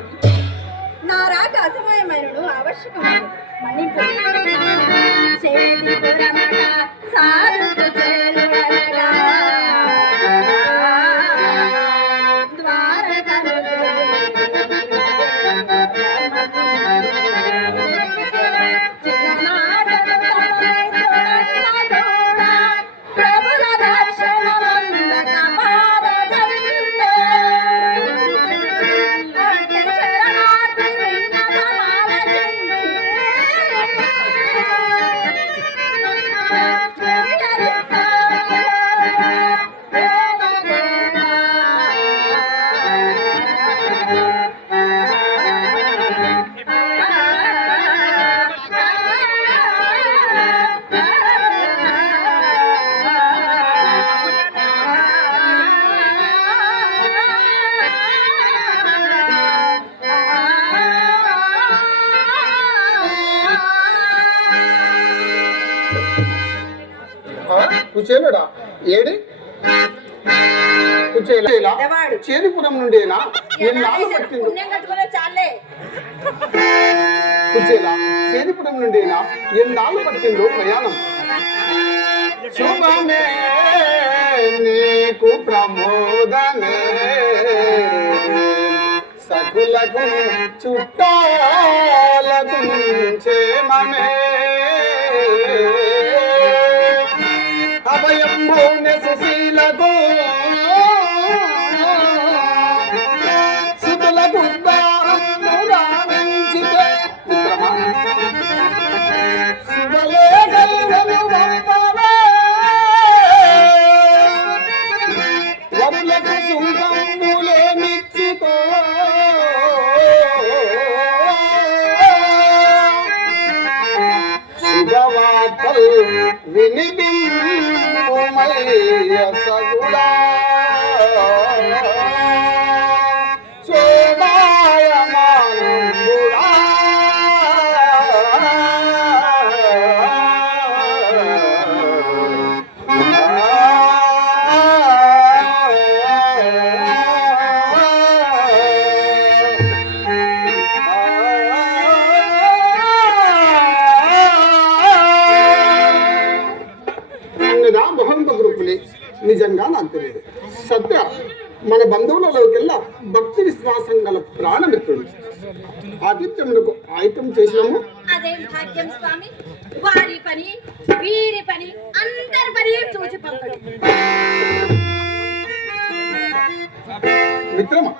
స్వామి, నా రాక అసమయమైనను ఆవశ్యకమైన మన్నింపు. చేతి పురమట సాధుకు చేరువనగా ద్వారకను చిన్ననాటను ప్రభుల దర్శనమంద కపాలదండే అంటే శరణార్థి కుచేలుడా ఏడి కుచేలా చేదిపురం నుండేనా ఎన్నాళ్ళు పట్టింది కుచేలా చేదిపురం నుండేనా ఎన్నాళ్ళు పట్టిందో ప్రయాణం శుభమే నీకు ప్రమోదమే సకులకు చుట్టాలకు క్షేమమే అభయంభో సుశీలకు సుతులకు రావించితే వరులకు సుంకంబులేమిచ్చితో శుభవార్తలు వినిపింపుమయ్య సగుడా శోభాయమానుడా నిజంగా నాకు తెలియదు. సత్య మన బంధువులలోకెల్లా భక్తి విశ్వాసం గల ప్రాణమిత్రుడు. ఆతిథ్యములకు ఆయుతం చేసినాము. అదే భాగ్యం స్వామి, వారి పని వీరి పని అందరి పని చూసి పంపడు. మిత్రమా